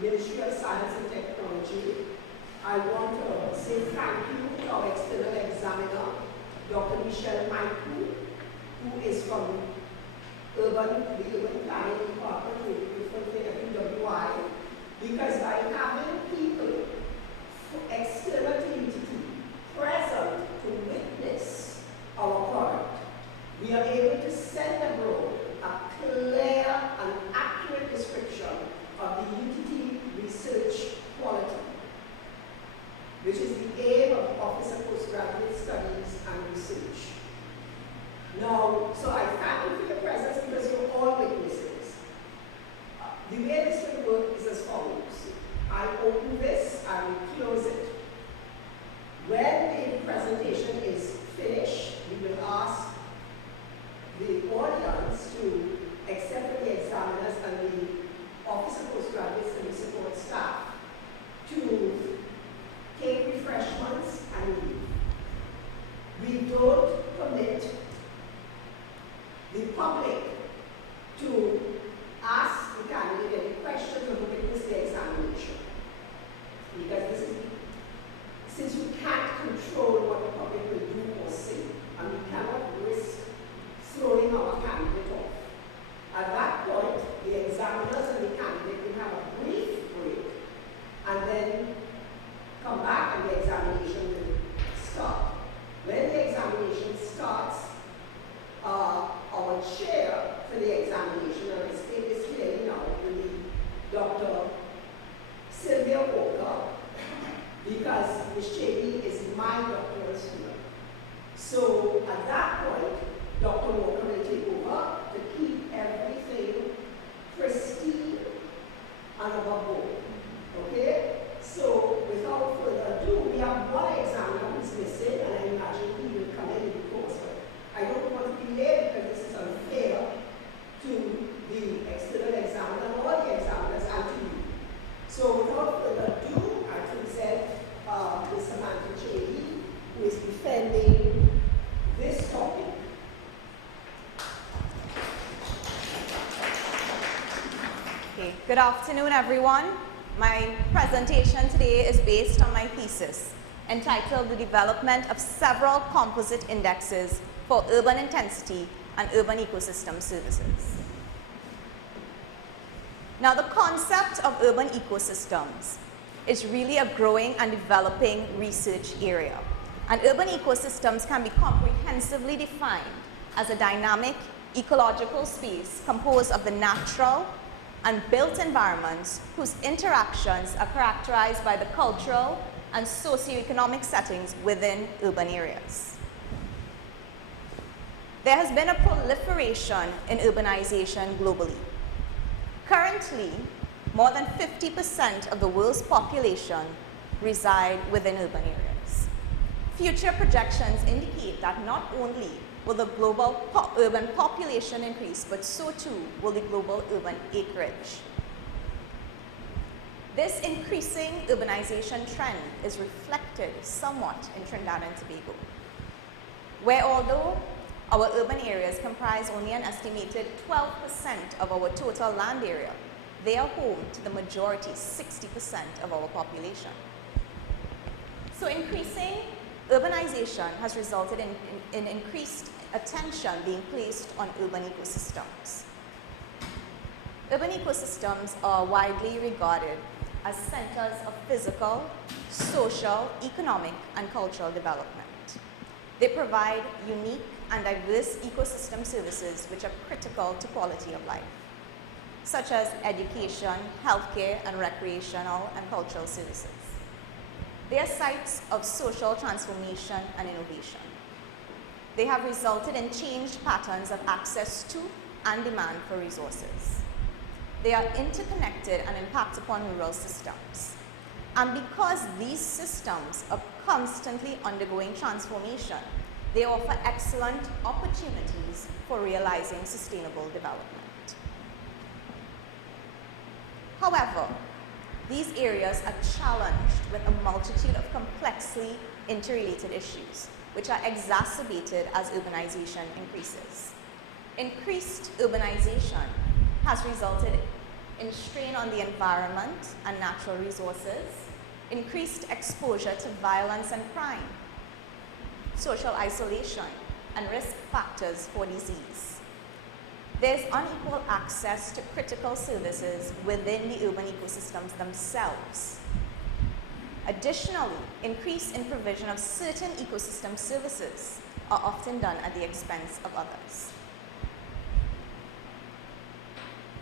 Ministry of Science and Technology. I want to say thank you to our external examiner, Dr. Michelle Maiku, who is from the Urban Planning Department at UWI, because by having people external to UTT present to witness our product, we are able to send abroad a clear and accurate description of the UTT research quality, which is the aim of the Office of Postgraduate Studies and Research. Now, so I thank you for your presence because you're all witnesses. The way this will work is as follows. I open this, I will close it. When the presentation is finished, we will ask the audience to, except for the examiners and the Office of Postgraduate Study Support staff, to take refreshments and leave. We don't permit the public to ask the candidate any questions or to witness the examination. Because this is, since we can't control what the public will do or say, and we cannot risk throwing our candidate off. At that point, the examiners and the candidate will have a brief break and then come back and the examination will start. When the examination starts, our chair for the examination, and I state this clearly now, will be Dr. Sylvia Walker, because Ms. Chadee is my doctoral student. So at that point, Dr. Walker will take over to keep everything pristine and above board. Okay? So without further ado, we have one examiner who's missing, and I imagine he will come in due course. But I don't want to be late because this is unfair to the external examiner and all the examiners and to you. So without further ado, I present Ms. Samantha Chadee, who is defending this topic. Okay, good afternoon, everyone. My presentation today is based on my thesis entitled The Development of Several Composite Indexes for Urban Intensity and Urban Ecosystem Services. Now, the concept of urban ecosystems is really a growing and developing research area. And urban ecosystems can be comprehensively defined as a dynamic ecological space composed of the natural and built environments whose interactions are characterized by the cultural and socioeconomic settings within urban areas. There has been a proliferation in urbanization globally. Currently, more than 50% of the world's population reside within urban areas. Future projections indicate that not only will the global urban population increase, but so too will the global urban acreage. This increasing urbanization trend is reflected somewhat in Trinidad and Tobago, where although our urban areas comprise only an estimated 12% of our total land area, they are home to the majority, 60% of our population. So increasing urbanization has resulted in increased attention being placed on urban ecosystems. Urban ecosystems are widely regarded as centers of physical, social, economic, and cultural development. They provide unique and diverse ecosystem services which are critical to quality of life, such as education, healthcare, and recreational and cultural services. They are sites of social transformation and innovation. They have resulted in changed patterns of access to and demand for resources. They are interconnected and impact upon rural systems. And because these systems are constantly undergoing transformation, they offer excellent opportunities for realizing sustainable development. However, these areas are challenged with a multitude of complexly interrelated issues, which are exacerbated as urbanization increases. Increased urbanization has resulted in strain on the environment and natural resources, increased exposure to violence and crime, social isolation, and risk factors for disease. There's unequal access to critical services within the urban ecosystems themselves. Additionally, increase in provision of certain ecosystem services are often done at the expense of others.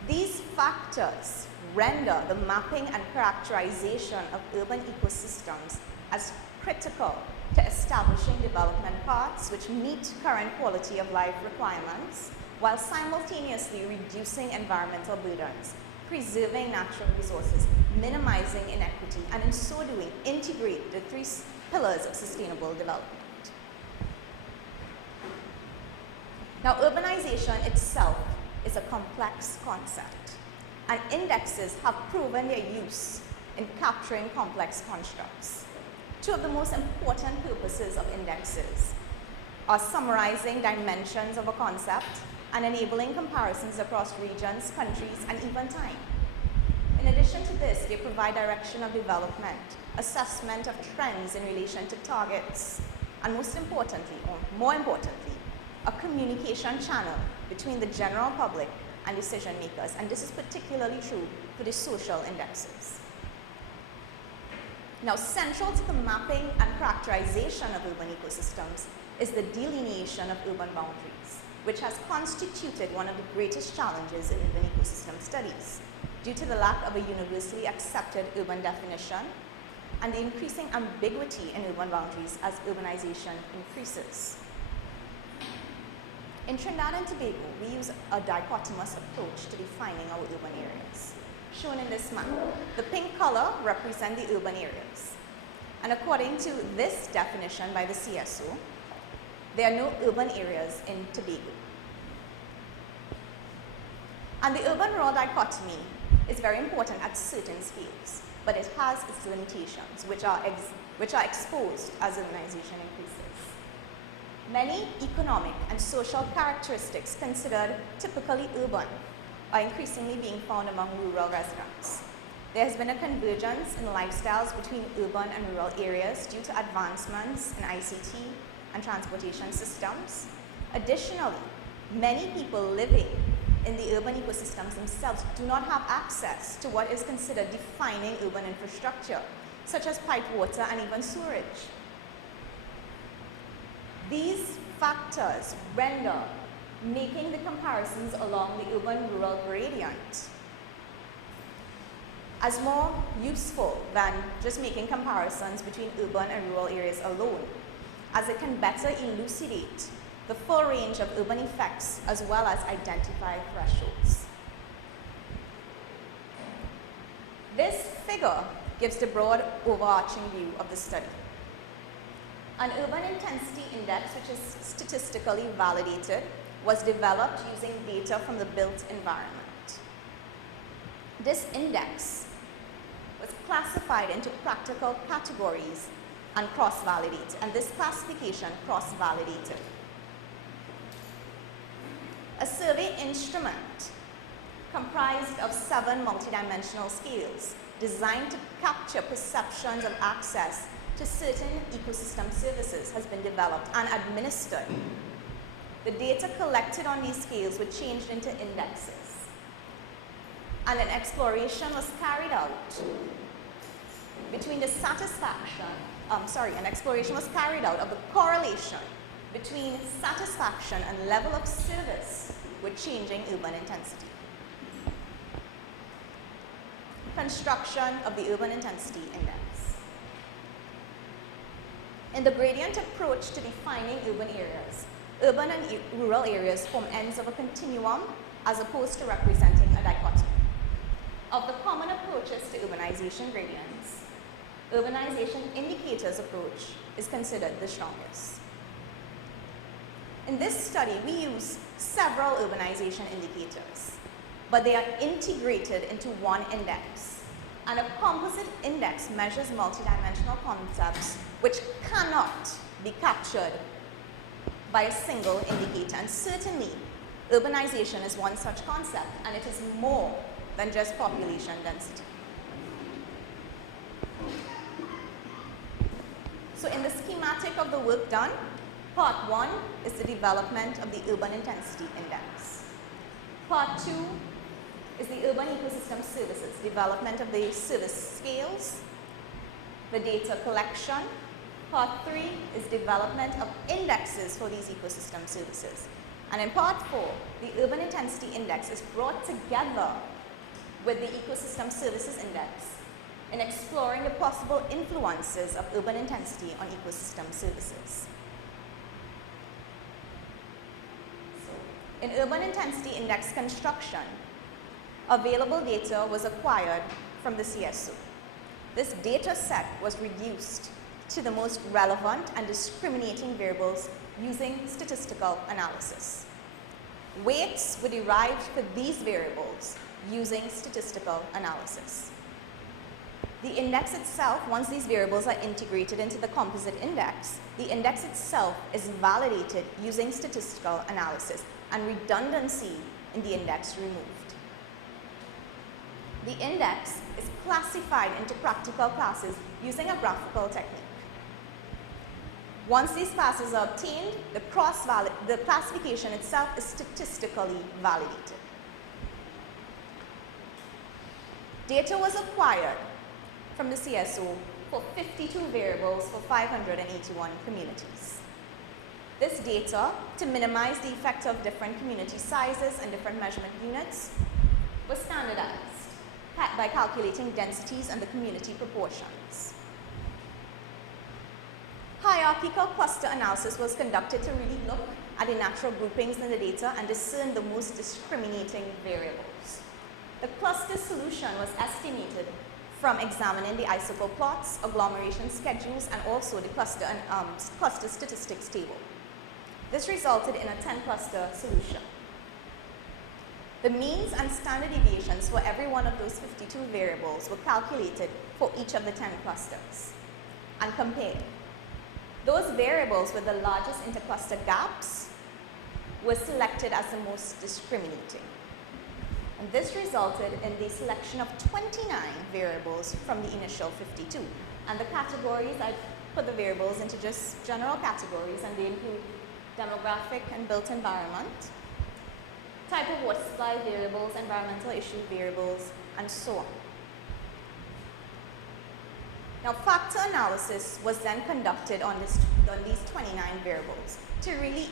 These factors render the mapping and characterization of urban ecosystems as critical to establishing development paths which meet current quality of life requirements while simultaneously reducing environmental burdens, preserving natural resources, minimizing inequity, and in so doing, integrate the three pillars of sustainable development. Now, urbanization itself is a complex concept, and indexes have proven their use in capturing complex constructs. Two of the most important purposes of indexes are summarizing dimensions of a concept and enabling comparisons across regions, countries, and even time. In addition to this, they provide direction of development, assessment of trends in relation to targets, and most importantly, or more importantly, a communication channel between the general public and decision makers, and this is particularly true for the social indexes. Now, central to the mapping and characterization of urban ecosystems is the delineation of urban boundaries, which has constituted one of the greatest challenges in urban ecosystem studies due to the lack of a universally accepted urban definition and the increasing ambiguity in urban boundaries as urbanization increases. In Trinidad and Tobago, we use a dichotomous approach to defining our urban areas. Shown in this map, the pink color represents the urban areas. And according to this definition by the CSO, there are no urban areas in Tobago. And the urban-rural dichotomy is very important at certain scales, but it has its limitations, which are exposed as urbanization increases. Many economic and social characteristics considered typically urban are increasingly being found among rural residents. There has been a convergence in lifestyles between urban and rural areas due to advancements in ICT and transportation systems. Additionally, many people living in the urban ecosystems themselves do not have access to what is considered defining urban infrastructure, such as piped water and even sewerage. These factors render making the comparisons along the urban-rural gradient as more useful than just making comparisons between urban and rural areas alone, as it can better elucidate the full range of urban effects as well as identify thresholds. This figure gives the broad overarching view of the study. An urban intensity index, which is statistically validated, was developed using data from the built environment. This index was classified into practical categories and cross-validated, and this classification cross-validated. A survey instrument comprised of 7 multidimensional scales designed to capture perceptions of access to certain ecosystem services has been developed and administered. The data collected on these scales were changed into indexes, and an exploration was carried out between the an exploration was carried out of the correlation between satisfaction and level of service with changing urban intensity. Construction of the urban intensity index. In the gradient approach to defining urban areas, urban and rural areas form ends of a continuum as opposed to representing a dichotomy. Of the common approaches to urbanization gradients, urbanization indicators approach is considered the strongest. In this study, we use several urbanization indicators, but they are integrated into one index. And a composite index measures multidimensional concepts which cannot be captured by a single indicator. And certainly, urbanization is one such concept, and it is more than just population density. So in the schematic of the work done, part 1 is the development of the urban intensity index. Part 2 is the urban ecosystem services, development of the service scales, the data collection. Part 3 is development of indexes for these ecosystem services. And in part 4, the urban intensity index is brought together with the ecosystem services index in exploring the possible influences of urban intensity on ecosystem services. So, in urban intensity index construction, available data was acquired from the CSO. This data set was reduced to the most relevant and discriminating variables using statistical analysis. Weights were derived for these variables using statistical analysis. The index itself, once these variables are integrated into the composite index, the index itself is validated using statistical analysis and redundancy in the index removed. The index is classified into practical classes using a graphical technique. Once these classes are obtained, the classification itself is statistically validated. Data was acquired from the CSO for 52 variables for 581 communities. This data, to minimize the effect of different community sizes and different measurement units, was standardized by calculating densities and the community proportions. Hierarchical cluster analysis was conducted to really look at the natural groupings in the data and discern the most discriminating variables. The cluster solution was estimated from examining the isocle plots, agglomeration schedules, and also the cluster statistics table. This resulted in a 10-cluster solution. The means and standard deviations for every one of those 52 variables were calculated for each of the 10 clusters and compared. Those variables with the largest intercluster gaps were selected as the most discriminating. And this resulted in the selection of 29 variables from the initial 52. And the categories, I put the variables into just general categories, and they include demographic and built environment, type of water supply variables, environmental issue variables, and so on. Now, factor analysis was then conducted on these 29 variables to really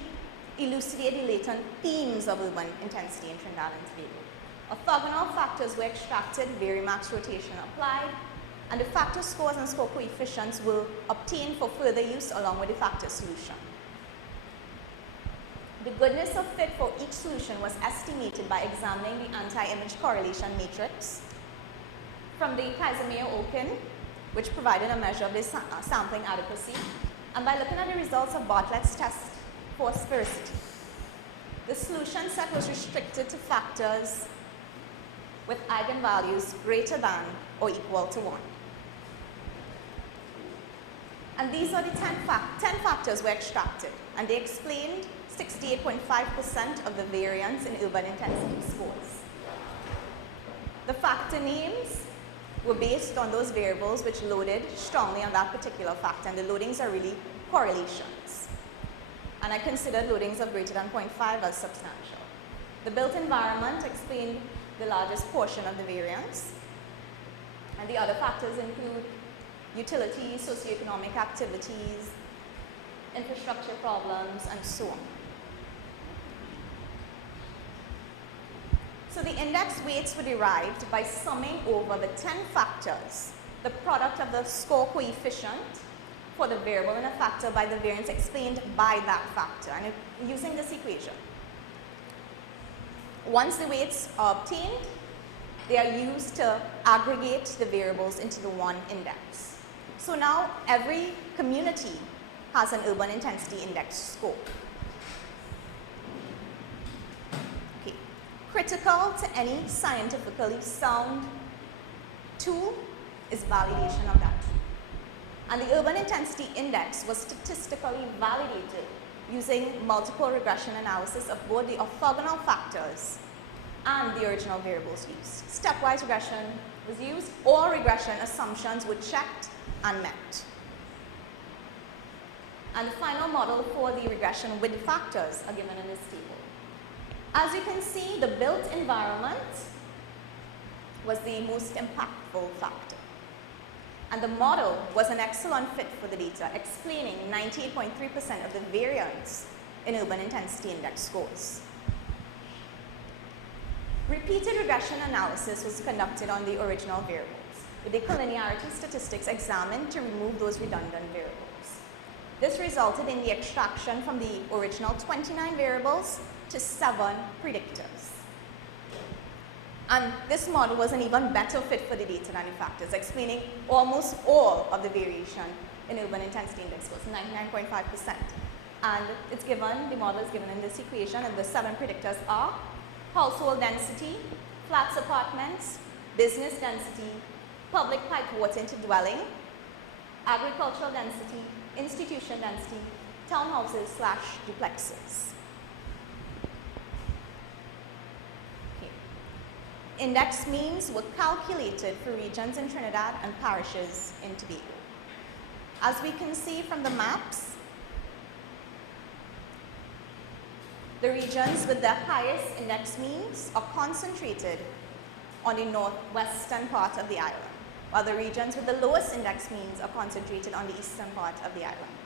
elucidate the latent themes of urban intensity in Trinidad and Tobago. Orthogonal factors were extracted, varimax rotation applied, and the factor scores and score coefficients were obtained for further use along with the factor solution. The goodness of fit for each solution was estimated by examining the anti-image correlation matrix from the Casimir-Okin, which provided a measure of the sampling adequacy, and by looking at the results of Bartlett's test for sphericity. The solution set was restricted to factors with eigenvalues greater than or equal to 1. And these are the 10 factors were extracted, and they explained 68.5% of the variance in urban intensity scores. The factor names were based on those variables which loaded strongly on that particular factor, and the loadings are really correlations. And I considered loadings of greater than 0.5 as substantial. The built environment explained the largest portion of the variance, and the other factors include utilities, socioeconomic activities, infrastructure problems, and so on. So the index weights were derived by summing over the 10 factors, the product of the score coefficient for the variable in a factor by the variance explained by that factor, and using this equation. Once the weights are obtained, they are used to aggregate the variables into the one index. So now every community has an urban intensity index score. Okay. Critical to any scientifically sound tool is validation of that. And the urban intensity index was statistically validated using multiple regression analysis of both the orthogonal factors and the original variables used. Stepwise regression was used. All regression assumptions were checked and met. And the final model for the regression with factors are given in this table. As you can see, the built environment was the most impactful factor. And the model was an excellent fit for the data, explaining 98.3% of the variance in urban intensity index scores. Repeated regression analysis was conducted on the original variables, with the collinearity statistics examined to remove those redundant variables. This resulted in the extraction from the original 29 variables to 7 predictors. And this model was an even better fit for the data than the factors, explaining almost all of the variation in urban intensity index scores, 99.5%. And it's given, the model is given in this equation, and the 7 predictors are household density, flats apartments, business density, public pipe water into dwelling, agricultural density, institution density, townhouses / duplexes. Okay. Index means were calculated for regions in Trinidad and parishes in Tobago. As we can see from the maps, the regions with the highest index means are concentrated on the northwestern part of the island, while the regions with the lowest index means are concentrated on the eastern part of the island.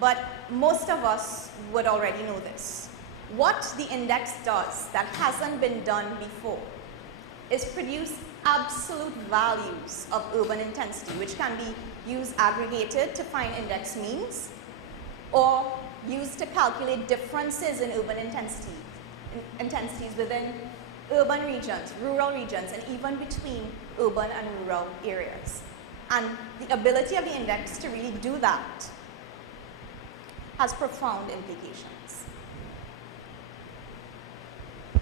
But most of us would already know this. What the index does that hasn't been done before is produce absolute values of urban intensity, which can be used aggregated to find index means, or used to calculate differences in urban intensities within urban regions, rural regions, and even between urban and rural areas. And the ability of the index to really do that has profound implications.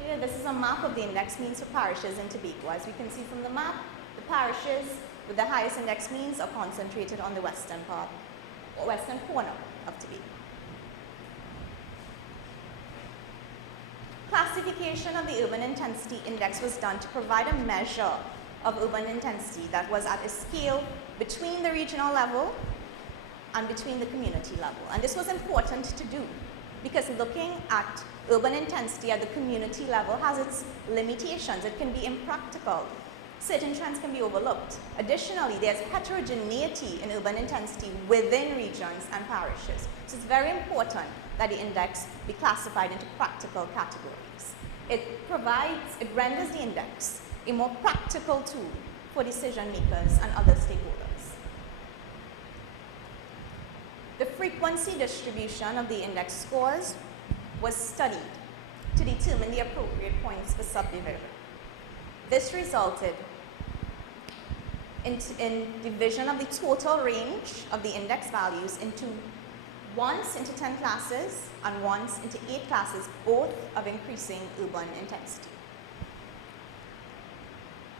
Here, this is a map of the index means for parishes in Tobago. As we can see from the map, the parishes with the highest index means are concentrated on the western part, or western corner of Tobago. Classification of the urban intensity index was done to provide a measure of urban intensity that was at a scale between the regional level and between the community level. And this was important to do because looking at urban intensity at the community level has its limitations. It can be impractical. Certain trends can be overlooked. Additionally, there's heterogeneity in urban intensity within regions and parishes. So it's very important that the index be classified into practical categories. It renders the index a more practical tool for decision makers and other stakeholders. The frequency distribution of the index scores was studied to determine the appropriate points for subdivision. This resulted in division of the total range of the index values into once into 10 classes and once into 8 classes, both of increasing urban intensity.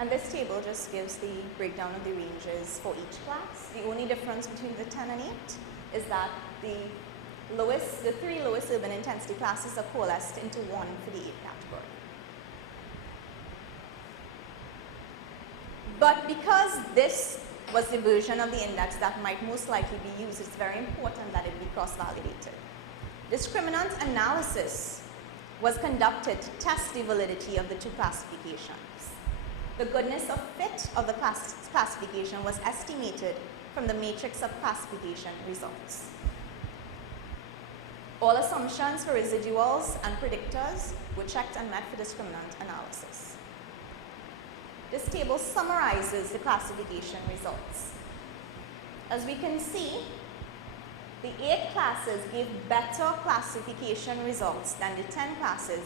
And this table just gives the breakdown of the ranges for each class. The only difference between the 10 and 8 is that the 3 lowest urban intensity classes are coalesced into one for the 8 category. But because this was the version of the index that might most likely be used, it's very important that it be cross-validated. Discriminant analysis was conducted to test the validity of the 2 classifications. The goodness of fit of the classification was estimated from the matrix of classification results. All assumptions for residuals and predictors were checked and met for discriminant analysis. This table summarizes the classification results. As we can see, the 8 classes gave better classification results than the 10 classes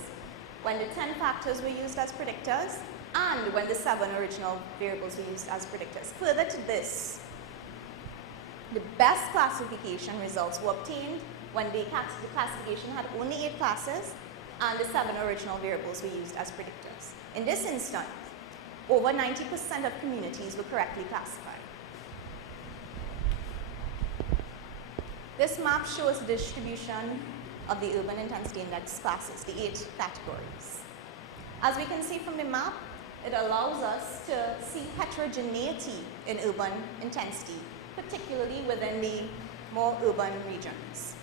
when the 10 factors were used as predictors and when the 7 original variables were used as predictors. Further to this, the best classification results were obtained when the classification had only 8 classes and the 7 original variables were used as predictors. In this instance, over 90% of communities were correctly classified. This map shows the distribution of the urban intensity index classes, the 8 categories. As we can see from the map, it allows us to see heterogeneity in urban intensity, particularly within the more urban regions.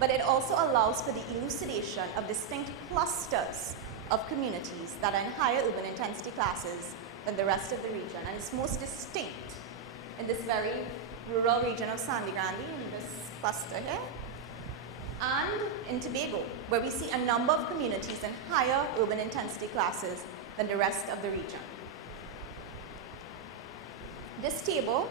But it also allows for the elucidation of distinct clusters of communities that are in higher urban intensity classes than the rest of the region, and it's most distinct in this very rural region of Sandy Grande, in this cluster here, and in Tobago, where we see a number of communities in higher urban intensity classes than the rest of the region. This table,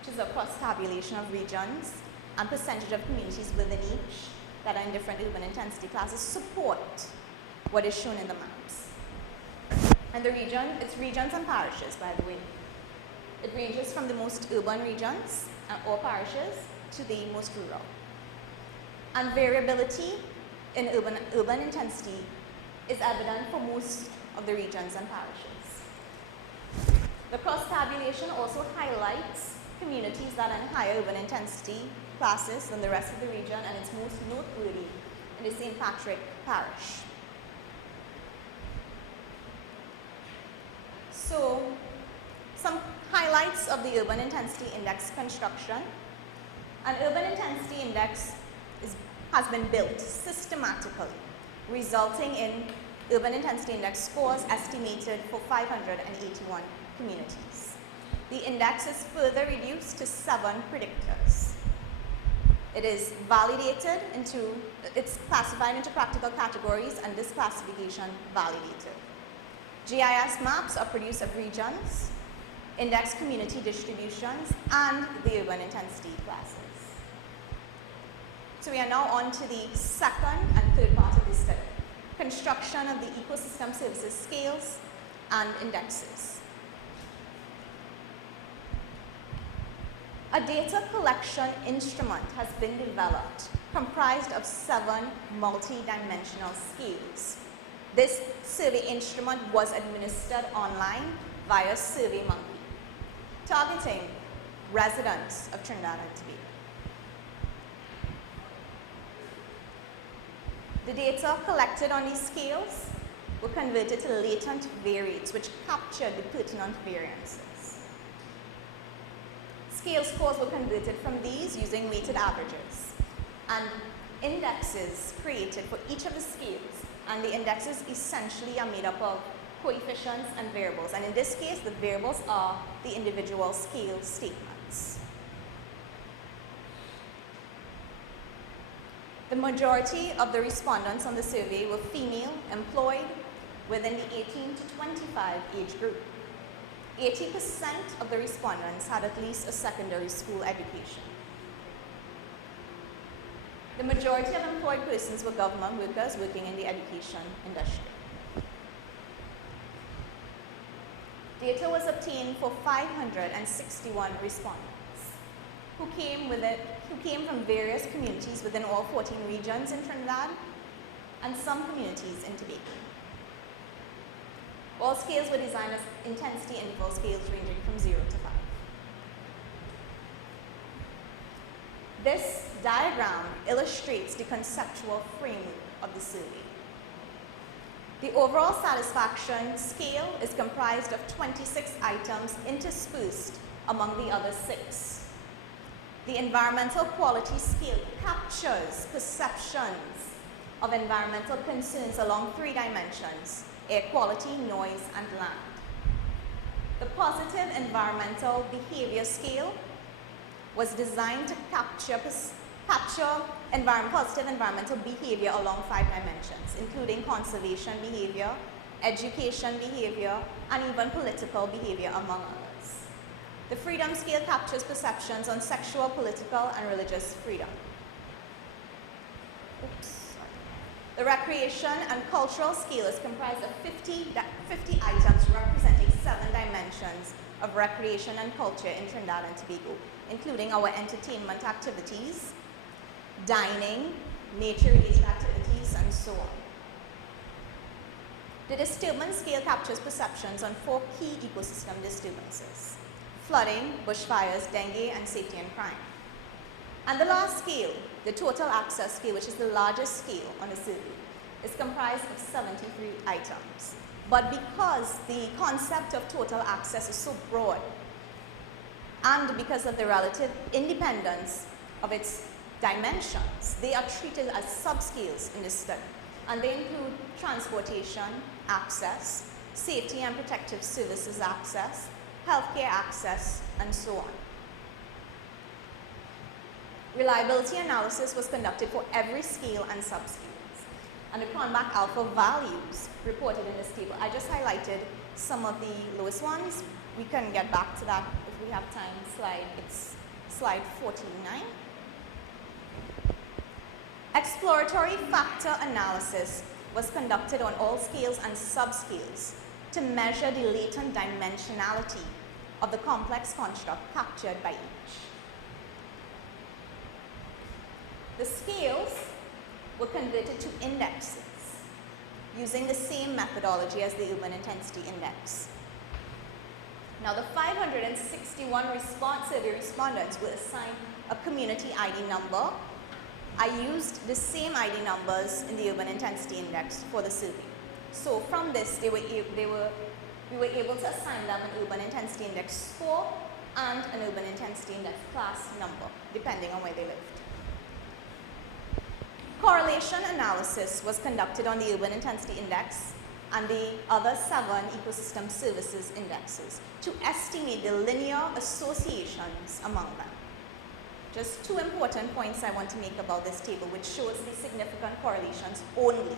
which is a cross-tabulation of regions and percentage of communities within each that are in different urban intensity classes, support what is shown in the maps. And the region, it's regions and parishes, by the way. It ranges from the most urban regions or parishes to the most rural. And variability in urban intensity is evident for most of the regions and parishes. The cross-tabulation also highlights communities that are in higher urban intensity classes than the rest of the region, and it's most noteworthy in the St. Patrick Parish. So, some highlights of the Urban Intensity Index construction. An Urban Intensity Index has been built systematically, resulting in Urban Intensity Index scores estimated for 581 communities. The index is further reduced to 7 predictors. It is validated it's classified into practical categories, and this classification validated. GIS maps are produced of regions, index community distributions, and the urban intensity classes. So we are now on to the second and third part of this study, construction of the ecosystem services scales and indexes. A data collection instrument has been developed comprised of 7 multi-dimensional scales. This survey instrument was administered online via SurveyMonkey, targeting residents of Trinidad and Tobago. The data collected on these scales were converted to latent variates, which captured the pertinent variances. Scale scores were converted from these using weighted averages, and indexes created for each of the scales, and the indexes essentially are made up of coefficients and variables, and in this case the variables are the individual scale statements. The majority of the respondents on the survey were female, employed within the 18 to 25 age group. 80% of the respondents had at least a secondary school education. The majority of employed persons were government workers working in the education industry. Data was obtained for 561 respondents who came from various communities within all 14 regions in Trinidad and some communities in Tobago. All scales were designed as intensity interval scales ranging from 0 to 5. This diagram illustrates the conceptual framework of the survey. The overall satisfaction scale is comprised of 26 items interspersed among the other 6. The environmental quality scale captures perceptions of environmental concerns along 3 dimensions: air quality, noise, and land. The positive environmental behavior scale was designed to capture positive environmental behavior along 5 dimensions, including conservation behavior, education behavior, and even political behavior, among others. The freedom scale captures perceptions on sexual, political, and religious freedom. The recreation and cultural scale is comprised of 50 items representing 7 dimensions of recreation and culture in Trinidad and Tobago, including our entertainment activities, dining, nature-related activities, and so on. The disturbance scale captures perceptions on 4 key ecosystem disturbances: flooding, bushfires, dengue, and safety and crime. And the last scale, the total access scale, which is the largest scale on the survey, is comprised of 73 items. But because the concept of total access is so broad, and because of the relative independence of its dimensions, they are treated as subscales in this study. And they include transportation access, safety and protective services access, healthcare access, and so on. Reliability analysis was conducted for every scale and subscales. And the Cronbach alpha values reported in this table, I just highlighted some of the lowest ones. We can get back to that if we have time. It's slide 49. Exploratory factor analysis was conducted on all scales and subscales to measure the latent dimensionality of the complex construct captured by each. The scales were converted to indexes using the same methodology as the urban intensity index. Now, the 561 survey respondents were assigned a community ID number. I used the same ID numbers in the urban intensity index for the survey. So from this, we were able to assign them an urban intensity index score and an urban intensity index class number, depending on where they lived. Correlation analysis was conducted on the urban intensity index and the other 7 ecosystem services indexes to estimate the linear associations among them. Just 2 important points I want to make about this table, which shows the significant correlations only.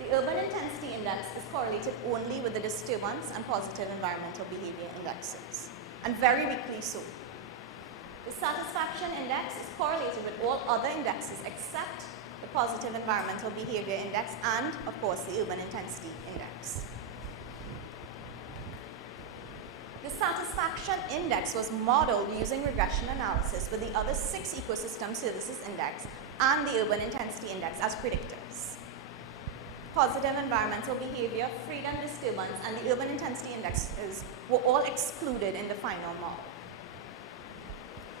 The urban intensity index is correlated only with the disturbance and positive environmental behavior indexes, and very weakly so. The satisfaction index is correlated with all other indexes except the positive environmental behavior index and, of course, the urban intensity index. The satisfaction index was modeled using regression analysis with the other 6 ecosystem services index and the urban intensity index as predictors. Positive environmental behavior, freedom disturbance, and the urban intensity indexes were all excluded in the final model.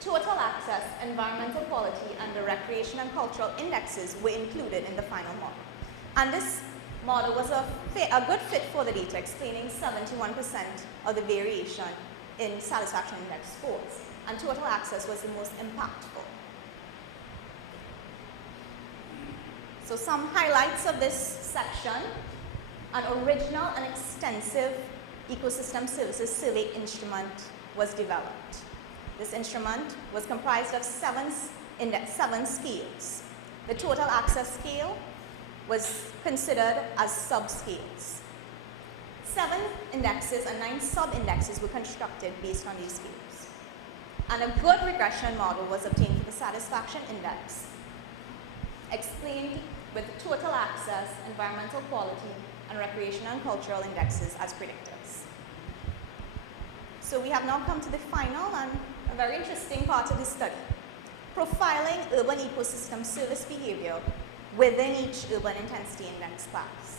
Total access, environmental quality, and the recreation and cultural indexes were included in the final model. And this model was a good fit for the data, explaining 71% of the variation in satisfaction index scores. And total access was the most impactful. So some highlights of this section: an original and extensive ecosystem services survey instrument was developed. This instrument was comprised of 7 scales. The total access scale was considered as subscales. 7 indexes and 9 sub-indexes were constructed based on these scales. And a good regression model was obtained for the satisfaction index, explained with total access, environmental quality, and recreational and cultural indexes as predictors. So we have now come to the final and a very interesting part of the study: profiling urban ecosystem service behavior within each urban intensity index class.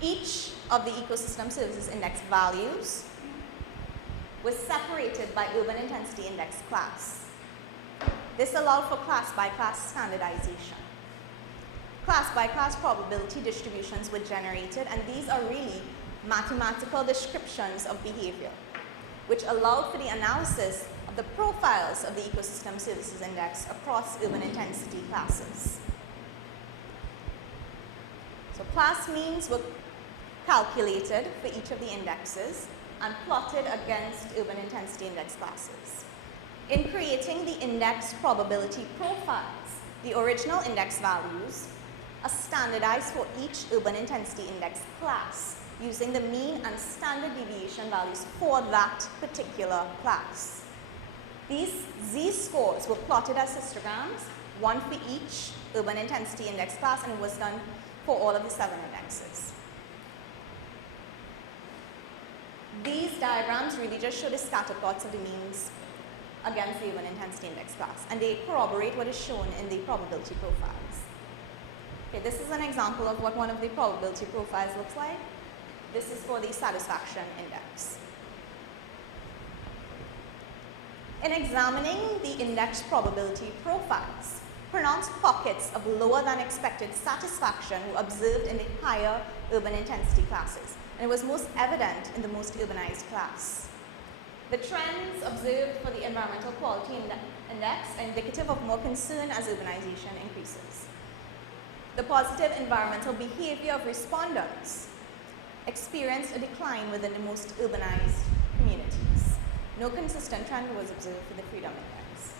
Each of the ecosystem services index values was separated by urban intensity index class. This allowed for class-by-class standardization. Class-by-class probability distributions were generated, and these are really mathematical descriptions of behavior, which allowed for the analysis of the profiles of the ecosystem services index across urban intensity classes. So class means were calculated for each of the indexes and plotted against urban intensity index classes. In creating the index probability profiles, the original index values are standardized for each urban intensity index class using the mean and standard deviation values for that particular class. These z-scores were plotted as histograms, one for each urban intensity index class, and it was done for all of the 7 indexes. These diagrams really just show the scatter plots of the means against the urban intensity index class, and they corroborate what is shown in the probability profiles. Okay, this is an example of what one of the probability profiles looks like. This is for the satisfaction index. In examining the index probability profiles, pronounced pockets of lower than expected satisfaction were observed in the higher urban intensity classes, and it was most evident in the most urbanized class. The trends observed for the environmental quality index are indicative of more concern as urbanization increases. The positive environmental behavior of respondents experienced a decline within the most urbanized communities. No consistent trend was observed for the freedom index.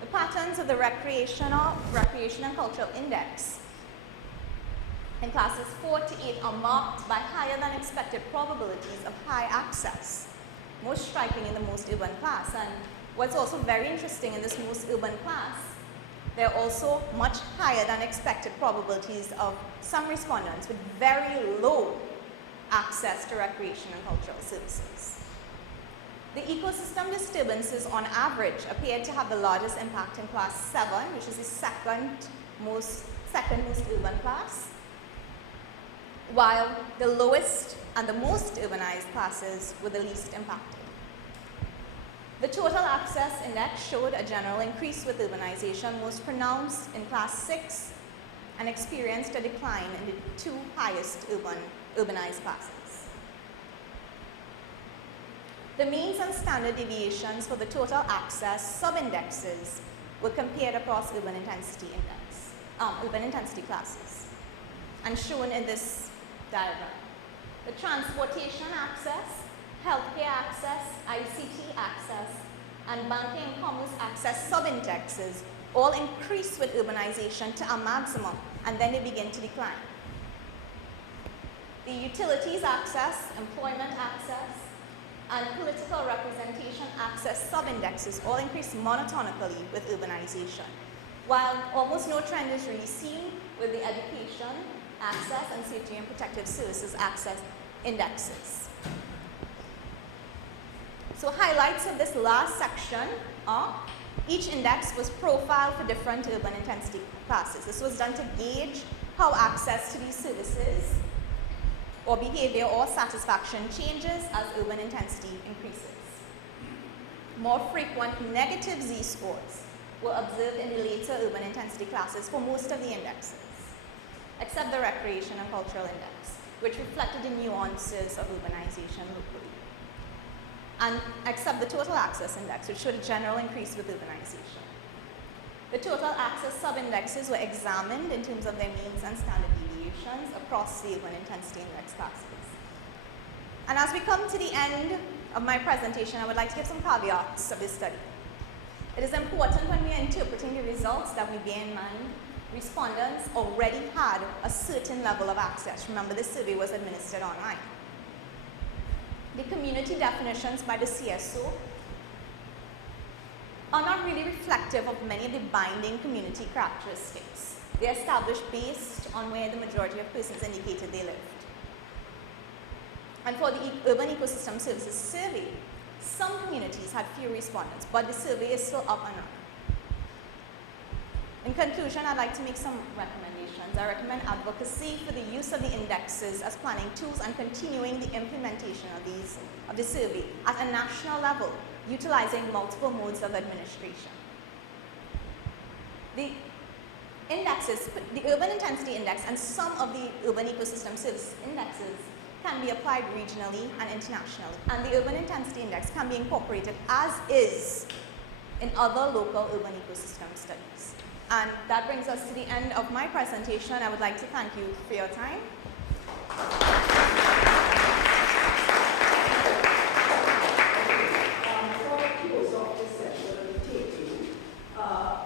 The patterns of the recreation and cultural index in classes 4 to 8 are marked by higher than expected probabilities of high access, most striking in the most urban class. And what's also very interesting in this most urban class, there are also much higher than expected probabilities of some respondents with very low access to recreation and cultural services. The ecosystem disturbances on average appeared to have the largest impact in class 7, which is the second most urban class, while the lowest and the most urbanized classes were the least impacted. The total access index showed a general increase with urbanization, most pronounced in class 6, and experienced a decline in the 2 highest urbanized classes. The means and standard deviations for the total access sub-indexes were compared across urban intensity classes, and shown in this diagram. The transportation access, healthcare access, ICT access, and banking and commerce access sub-indexes all increase with urbanization to a maximum, and then they begin to decline. The utilities access, employment access, and political representation access sub-indexes all increase monotonically with urbanization, while almost no trend is really seen with the education access and safety and protective services access indexes. So highlights of this last section are each index was profiled for different urban intensity classes. This was done to gauge how access to these services or behavior or satisfaction changes as urban intensity increases. More frequent negative Z-scores were observed in the later urban intensity classes for most of the indexes, except the recreation and cultural index, which reflected the nuances of urbanization locally, and except the total access index, which showed a general increase with urbanization. The total access sub-indexes were examined in terms of their means and standard deviations across the urban intensity index classes. And as we come to the end of my presentation, I would like to give some caveats of this study. It is important when we are interpreting the results that we bear in mind respondents already had a certain level of access. Remember, this survey was administered online. The community definitions by the CSO are not really reflective of many of the binding community characteristics. They are established based on where the majority of persons indicated they lived. And for the Urban Ecosystem Services survey, some communities had few respondents, but the survey is still up and running. In conclusion, I'd like to make some recommendations. I recommend advocacy for the use of the indexes as planning tools and continuing the implementation of the survey at a national level, utilizing multiple modes of administration. The indexes, the Urban Intensity Index and some of the Urban Ecosystem Service indexes can be applied regionally and internationally. And the Urban Intensity Index can be incorporated as is in other local urban ecosystem studies. And that brings us to the end of my presentation. I would like to thank you for your time. Before I close off this session and take you,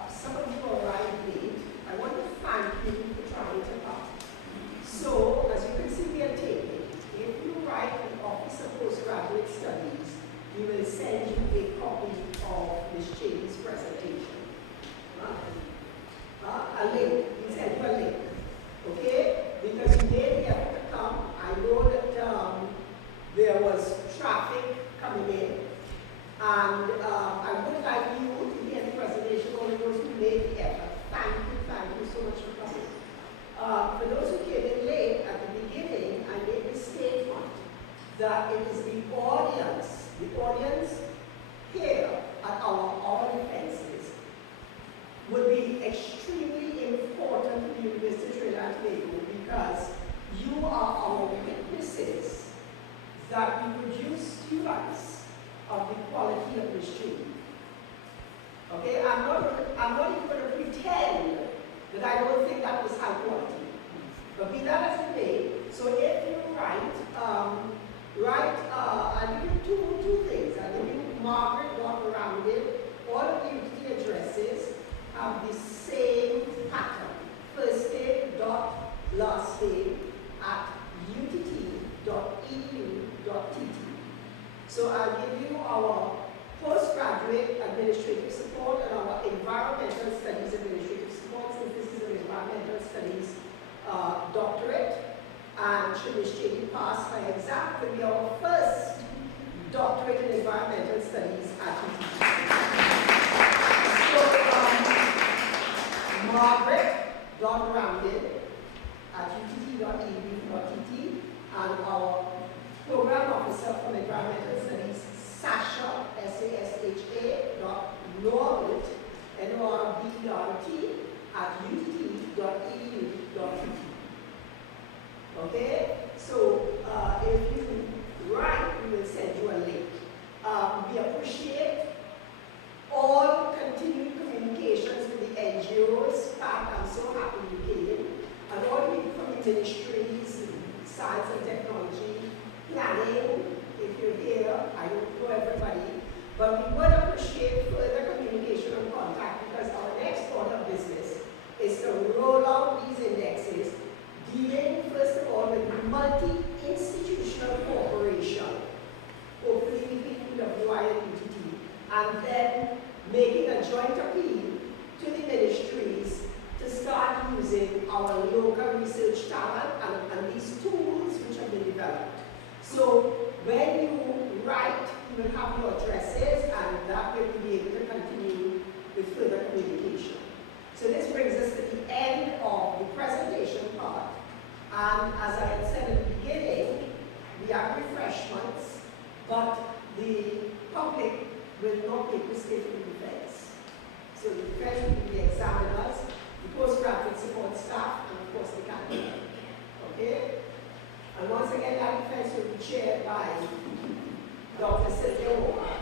some of you arrived late. I want to thank you for trying to come. So, as you can see, we are taking. If you write an Office of Postgraduate Studies, we will send you a copy of Ms. Chadee's presentation. A link. We send you a link. Okay? Because you made the effort to come. I know that there was traffic coming in. And I would like you to hear the presentation on those who made the effort. Thank you so much for coming. For those who came in late, at the beginning, I made the statement that it is the audience here at our defenses would be of Ms. Chadee. Okay, I'm not even going to pretend that I don't think that was high quality. But be that as it may, so if you write, I'll give you two things. I'll give you Margaret.Ramdin. All of the UTT addresses have the same pattern. First name dot last name at utt.edu.tt. So I'll give you our postgraduate administrative support and our environmental studies administrative support, since this is an environmental studies doctorate. And should Ms. Chadee pass her exam, it will be our first doctorate in environmental studies at UTT. So, Margaret.Ramdin at utt.edu.tt, and our program officer from environmental studies, Sasha, S-A-S-H-A, Norbert, N-O-R-B-E-R-T, at utt.edu.tt. Okay? So, if you write, we will send you a link. We appreciate all continued communications with the NGOs. Pat, I'm so happy you came. And all the people from the ministries, science and technology, planning, if you're here, I don't know everybody, but we would appreciate further communication and contact, because our next order of business is to roll out these indexes, dealing first of all with multi-institutional cooperation, hopefully between WI and UTT, and then making a joint appeal to the ministries to start using our local research talent and these tools which have been developed. So when you write, you will have your addresses, and that way we'll be able to continue with further communication. So this brings us to the end of the presentation part. And as I had said at the beginning, we have refreshments, but the public will not make mistake in the defense. So the refreshment will be examiners, the postgraduate support staff, and of course the candidate. Okay? And once again, that defense will be chaired by Dr. Sylvia Walker.